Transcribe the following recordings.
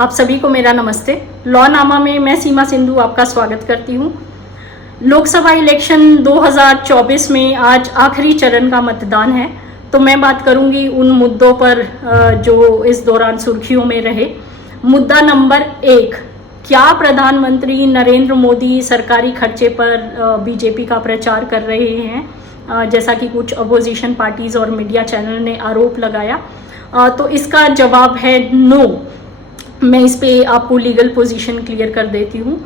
आप सभी को मेरा नमस्ते। लॉ नामा में मैं सीमा सिंधु आपका स्वागत करती हूँ। लोकसभा इलेक्शन 2024 में आज आखिरी चरण का मतदान है, तो मैं बात करूँगी उन मुद्दों पर जो इस दौरान सुर्खियों में रहे। मुद्दा नंबर 1, क्या प्रधानमंत्री नरेंद्र मोदी सरकारी खर्चे पर बीजेपी का प्रचार कर रहे हैं, जैसा कि कुछ अपोजिशन पार्टीज और मीडिया चैनल ने आरोप लगाया। तो इसका जवाब है नो। मैं इस पे आपको लीगल पोजीशन क्लियर कर देती हूँ।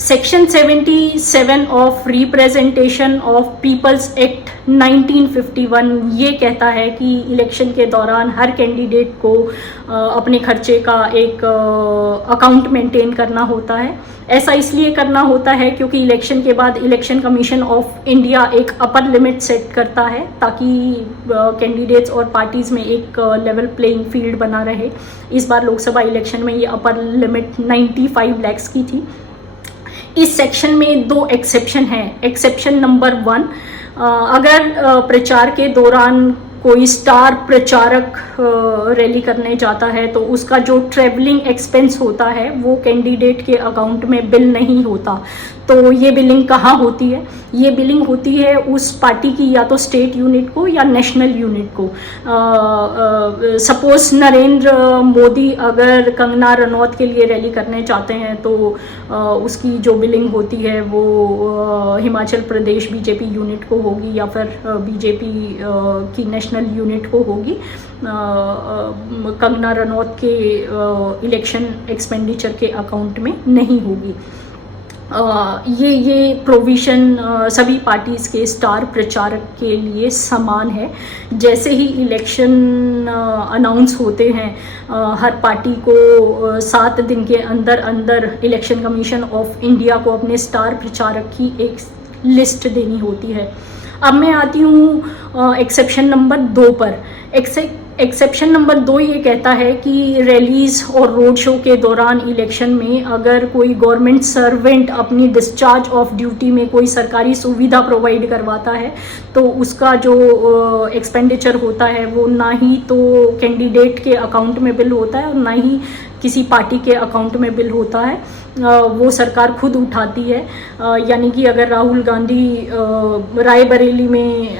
Section 77 of representation of peoples act 1951 ये कहता है कि इलेक्शन के दौरान हर कैंडिडेट को अपने खर्चे का एक अकाउंट मेंटेन करना होता है। ऐसा इसलिए करना होता है क्योंकि इलेक्शन के बाद इलेक्शन कमीशन ऑफ इंडिया एक अपर लिमिट सेट करता है ताकि कैंडिडेट्स और पार्टीज़ में एक लेवल प्लेइंग फील्ड बना रहे। इस बार लोकसभा इलेक्शन में ये अपर लिमिट 95 लाख की थी। इस सेक्शन में 2 एक्सेप्शन हैं। एक्सेप्शन नंबर 1, अगर प्रचार के दौरान कोई स्टार प्रचारक रैली करने जाता है तो उसका जो ट्रैवलिंग एक्सपेंस होता है वो कैंडिडेट के अकाउंट में बिल नहीं होता। तो ये बिलिंग कहाँ होती है? ये बिलिंग होती है उस पार्टी की या तो स्टेट यूनिट को या नेशनल यूनिट को। सपोज नरेंद्र मोदी अगर कंगना रनौत के लिए रैली करने चाहते हैं तो उसकी जो बिलिंग होती है वो हिमाचल प्रदेश बीजेपी यूनिट को होगी या फिर बीजेपी की नेशनल यूनिट को होगी। कंगना रनौत के इलेक्शन एक्सपेंडिचर के अकाउंट में नहीं होगी। ये प्रोविज़न सभी पार्टीज़ के स्टार प्रचारक के लिए समान है। जैसे ही इलेक्शन अनाउंस होते हैं हर पार्टी को 7 दिन के अंदर अंदर इलेक्शन कमीशन ऑफ इंडिया को अपने स्टार प्रचारक की एक लिस्ट देनी होती है। अब मैं आती हूँ एक्सेप्शन नंबर 2 पर। एक्सेप्शन नंबर 2 ये कहता है कि रैलीज और रोड शो के दौरान इलेक्शन में अगर कोई गवर्नमेंट सर्वेंट अपनी डिस्चार्ज ऑफ ड्यूटी में कोई सरकारी सुविधा प्रोवाइड करवाता है तो उसका जो एक्सपेंडिचर होता है वो ना ही तो कैंडिडेट के अकाउंट में बिल होता है और ना ही किसी पार्टी के अकाउंट में बिल होता है, वो सरकार खुद उठाती है। यानी कि अगर राहुल गांधी रायबरेली में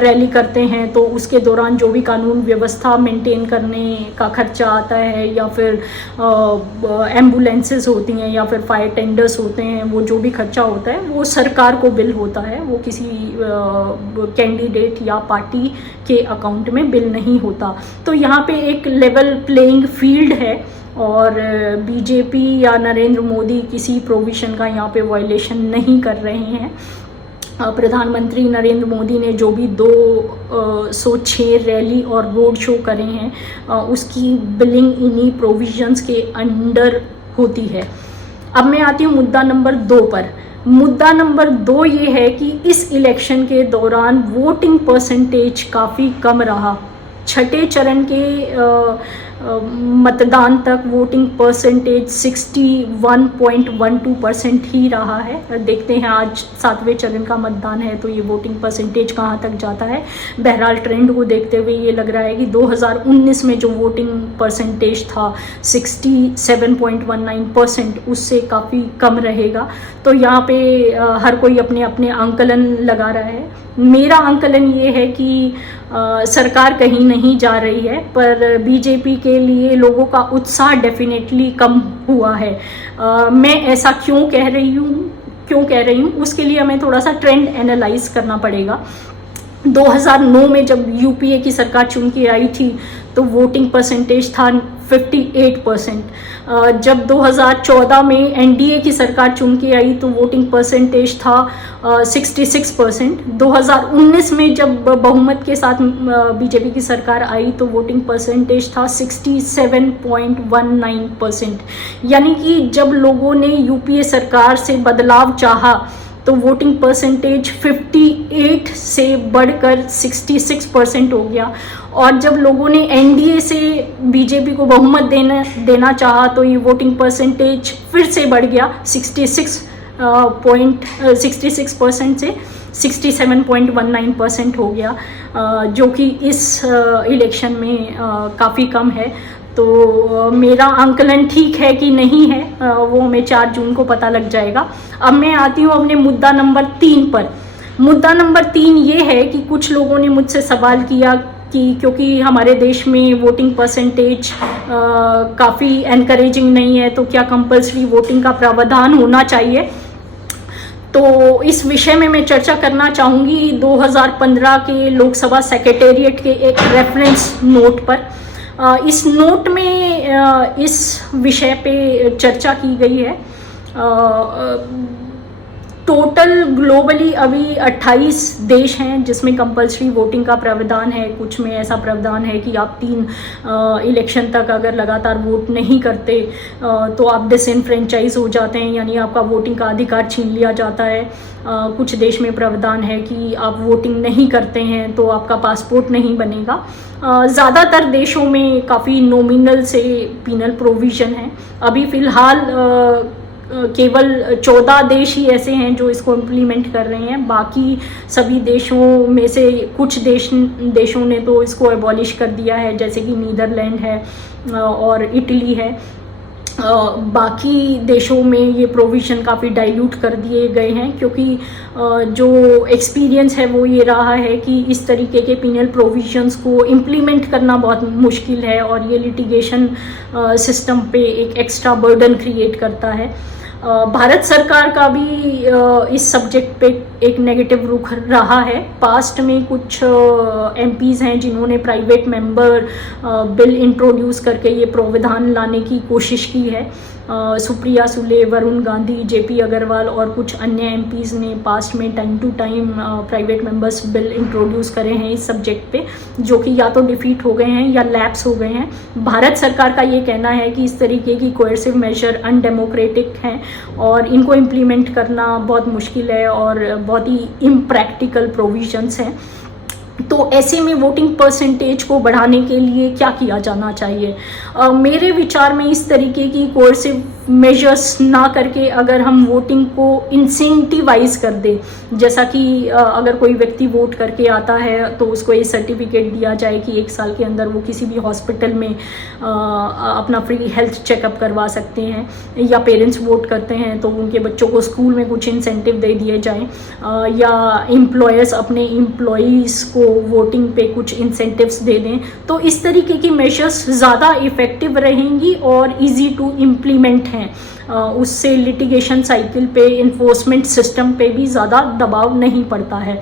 रैली करते हैं तो उसके दौरान जो भी कानून व्यवस्था मेंटेन करने का खर्चा आता है या फिर एम्बुलेंसेस होती हैं या फिर फायर टेंडर्स होते हैं, वो जो भी खर्चा होता है वो सरकार को बिल होता है, वो किसी कैंडिडेट या पार्टी के अकाउंट में बिल नहीं होता। तो यहाँ पे एक लेवल प्लेइंग फील्ड है और बीजेपी या नरेंद्र मोदी किसी प्रोविज़न का यहाँ पे वायलेशन नहीं कर रहे हैं। प्रधानमंत्री नरेंद्र मोदी ने जो भी 206 रैली और रोड शो करे हैं उसकी बिलिंग इन्हीं प्रोविजंस के अंडर होती है। अब मैं आती हूँ मुद्दा नंबर 2 पर। मुद्दा नंबर 2 ये है कि इस इलेक्शन के दौरान वोटिंग परसेंटेज काफ़ी कम रहा। छठे चरण के मतदान तक वोटिंग परसेंटेज 61.12% ही रहा है। देखते हैं आज 7वें चरण का मतदान है तो ये वोटिंग परसेंटेज कहाँ तक जाता है। बहरहाल ट्रेंड को देखते हुए ये लग रहा है कि 2019 में जो वोटिंग परसेंटेज था 67.19% उससे काफ़ी कम रहेगा। तो यहाँ पे हर कोई अपने अपने आंकलन लगा रहा है। मेरा आंकलन ये है कि सरकार कहीं नहीं जा रही है, पर बीजेपी के लिए लोगों का उत्साह डेफिनेटली कम हुआ है। मैं ऐसा क्यों कह रही हूँ उसके लिए हमें थोड़ा सा ट्रेंड एनालाइज करना पड़ेगा। 2009 में जब यूपीए की सरकार चुन के आई थी तो वोटिंग परसेंटेज था 58%। जब 2014 में एनडीए की सरकार चुन के आई तो वोटिंग परसेंटेज था 66%। 2019 में जब बहुमत के साथ बीजेपी की सरकार आई तो वोटिंग परसेंटेज था 67.19%। यानी कि जब लोगों ने यूपीए सरकार से बदलाव चाहा तो वोटिंग परसेंटेज 58 से बढ़कर 66% हो गया और जब लोगों ने एनडीए से बीजेपी को बहुमत देना चाहा तो ये वोटिंग परसेंटेज फिर से बढ़ गया 66% से 67.19% हो गया, जो कि इस इलेक्शन में काफ़ी कम है। तो मेरा आंकलन ठीक है कि नहीं है वो हमें 4 जून को पता लग जाएगा। अब मैं आती हूँ अपने मुद्दा नंबर 3 पर। मुद्दा नंबर 3 ये है कि कुछ लोगों ने मुझसे सवाल किया कि क्योंकि हमारे देश में वोटिंग परसेंटेज काफ़ी एनकरेजिंग नहीं है, तो क्या कंपल्सरी वोटिंग का प्रावधान होना चाहिए। तो इस विषय में मैं चर्चा करना चाहूँगी 2015 के लोकसभा सेक्रेटेरिएट के एक रेफरेंस नोट पर। इस नोट में इस विषय पे चर्चा की गई है। टोटल ग्लोबली अभी 28 देश हैं जिसमें कंपल्सरी वोटिंग का प्रावधान है। कुछ में ऐसा प्रावधान है कि आप 3 इलेक्शन तक अगर लगातार वोट नहीं करते तो आप डिसएनफ्रेंचाइज हो जाते हैं, यानी आपका वोटिंग का अधिकार छीन लिया जाता है। कुछ देश में प्रावधान है कि आप वोटिंग नहीं करते हैं तो आपका पासपोर्ट नहीं बनेगा। ज़्यादातर देशों में काफ़ी नॉमिनल से पीनल प्रोविज़न है। अभी फ़िलहाल केवल 14 देश ही ऐसे हैं जो इसको इम्प्लीमेंट कर रहे हैं। बाकी सभी देशों में से कुछ देशों ने तो इसको एबॉलिश कर दिया है, जैसे कि नीदरलैंड है और इटली है। बाकी देशों में ये प्रोविज़न काफ़ी डाइल्यूट कर दिए गए हैं, क्योंकि जो एक्सपीरियंस है वो ये रहा है कि इस तरीके के पीनल प्रोविजंस को इम्प्लीमेंट करना बहुत मुश्किल है और ये लिटिगेशन सिस्टम पे एक एक्स्ट्रा बर्डन क्रिएट करता है। भारत सरकार का भी इस सब्जेक्ट पे एक नेगेटिव रुख रहा है। पास्ट में कुछ एमपीज़ हैं जिन्होंने प्राइवेट मेंबर बिल इंट्रोड्यूस करके ये प्रावधान लाने की कोशिश की है। सुप्रिया सुले, वरुण गांधी, जेपी अग्रवाल और कुछ अन्य एमपीज़ ने पास्ट में time to time private members bill introduce करे हैं इस सब्जेक्ट पे, जो कि या तो डिफीट हो गए हैं या लैप्स हो गए हैं। भारत सरकार का ये कहना है कि इस तरीके की कोएर्सिव मेजर अनडेमोक्रेटिक हैं और इनको इम्प्लीमेंट करना बहुत मुश्किल है और बहुत ही इम्प्रैक्टिकल प्रोविजंस हैं। तो ऐसे में वोटिंग परसेंटेज को बढ़ाने के लिए क्या किया जाना चाहिए? मेरे विचार में इस तरीके की कोर्सिव मेजर्स ना करके अगर हम वोटिंग को इंसेंटिवाइज कर दें, जैसा कि अगर कोई व्यक्ति वोट करके आता है तो उसको ये सर्टिफिकेट दिया जाए कि 1 साल के अंदर वो किसी भी हॉस्पिटल में अपना फ्री हेल्थ चेकअप करवा सकते हैं, या पेरेंट्स वोट करते हैं तो उनके बच्चों को स्कूल में कुछ इंसेंटिव दे दिए जाएं, या एम्प्लॉयर्स अपने एम्प्लॉयज़ को वोटिंग पे कुछ इंसेंटिव्स दे दें, तो इस तरीके की मेजर्स ज़्यादा इफ़ेक्टिव रहेंगी और इजी टू इम्प्लीमेंट हैं। उससे लिटिगेशन साइकिल पे, इन्फोर्समेंट सिस्टम पे भी ज़्यादा दबाव नहीं पड़ता है।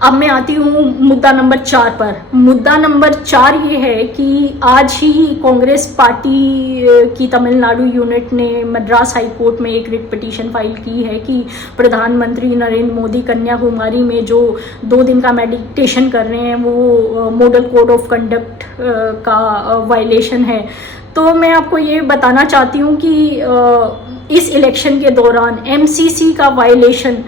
अब मैं आती हूँ मुद्दा नंबर 4 पर। मुद्दा नंबर 4 ये है कि आज ही कांग्रेस पार्टी की तमिलनाडु यूनिट ने मद्रास हाई कोर्ट में एक रिट पिटीशन फाइल की है कि प्रधानमंत्री नरेंद्र मोदी कन्याकुमारी में जो 2 दिन का मेडिटेशन कर रहे हैं वो मॉडल कोड ऑफ कंडक्ट का वायलेशन है। तो मैं आपको ये बताना चाहती हूँ कि इस इलेक्शन के दौरान एमसीसी का वायलेशन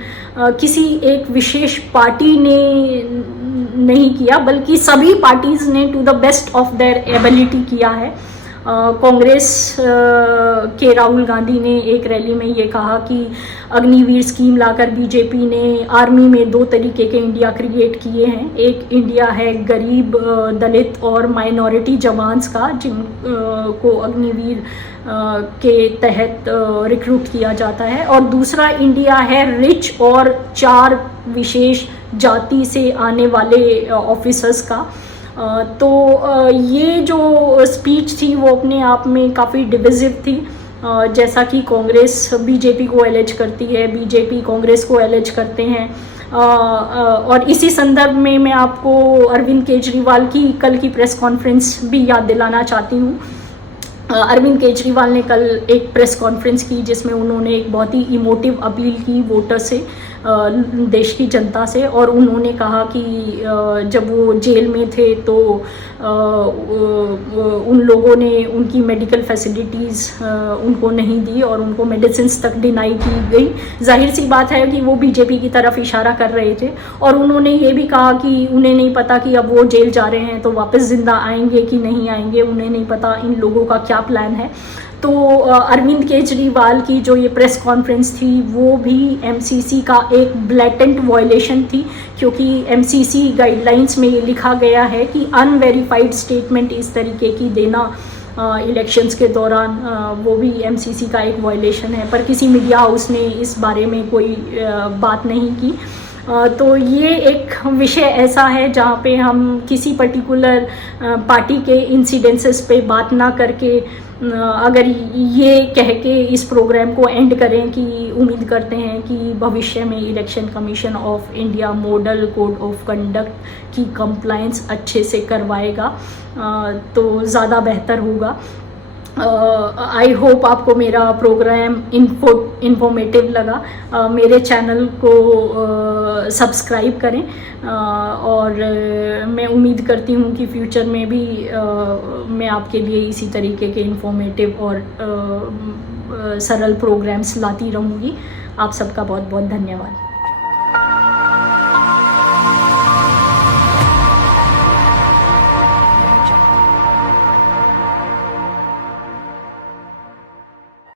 किसी एक विशेष पार्टी ने नहीं किया, बल्कि सभी पार्टीज ने to the best of their ability किया है। कांग्रेस के राहुल गांधी ने एक रैली में ये कहा कि अग्निवीर स्कीम लाकर बीजेपी ने आर्मी में 2 तरीके के इंडिया क्रिएट किए हैं। एक इंडिया है गरीब, दलित और माइनॉरिटी जवान्स का, जिनको अग्निवीर के तहत रिक्रूट किया जाता है, और दूसरा इंडिया है रिच और 4 विशेष जाति से आने वाले ऑफिसर्स का। तो ये जो स्पीच थी वो अपने आप में काफ़ी डिविजिव थी। जैसा कि कांग्रेस बीजेपी को एलिज करती है, बीजेपी कांग्रेस को एलिज करते हैं, और इसी संदर्भ में मैं आपको अरविंद केजरीवाल की कल की प्रेस कॉन्फ्रेंस भी याद दिलाना चाहती हूँ। अरविंद केजरीवाल ने कल एक प्रेस कॉन्फ्रेंस की जिसमें उन्होंने एक बहुत ही इमोटिव अपील की वोटर से, देश की जनता से, और उन्होंने कहा कि जब वो जेल में थे तो उन लोगों ने उनकी मेडिकल फैसिलिटीज़ उनको नहीं दी और उनको मेडिसिन्स तक डिनाई की गई। जाहिर सी बात है कि वो बीजेपी की तरफ इशारा कर रहे थे, और उन्होंने ये भी कहा कि उन्हें नहीं पता कि अब वो जेल जा रहे हैं तो वापस ज़िंदा आएंगे कि नहीं आएंगे, उन्हें नहीं पता इन लोगों का क्या प्लान है। तो अरविंद केजरीवाल की जो ये प्रेस कॉन्फ्रेंस थी वो भी एमसीसी का एक ब्लैटेंट वायलेशन थी, क्योंकि एमसीसी गाइडलाइंस में ये लिखा गया है कि अनवेरीफाइड स्टेटमेंट इस तरीके की देना इलेक्शंस के दौरान वो भी एमसीसी का एक वायलेशन है। पर किसी मीडिया हाउस ने इस बारे में कोई बात नहीं की। तो ये एक विषय ऐसा है जहाँ पे हम किसी पर्टिकुलर पार्टी के इंसिडेंसेस पे बात ना करके अगर ये कह के इस प्रोग्राम को एंड करें कि उम्मीद करते हैं कि भविष्य में election commission of India model code of conduct की कंप्लायंस अच्छे से करवाएगा तो ज़्यादा बेहतर होगा। आई होप आपको मेरा प्रोग्राम इन्फॉर्मेटिव लगा। मेरे चैनल को सब्सक्राइब करें और मैं उम्मीद करती हूँ कि फ्यूचर में भी मैं आपके लिए इसी तरीके के इन्फॉर्मेटिव और सरल प्रोग्राम्स लाती रहूँगी। आप सबका बहुत बहुत धन्यवाद।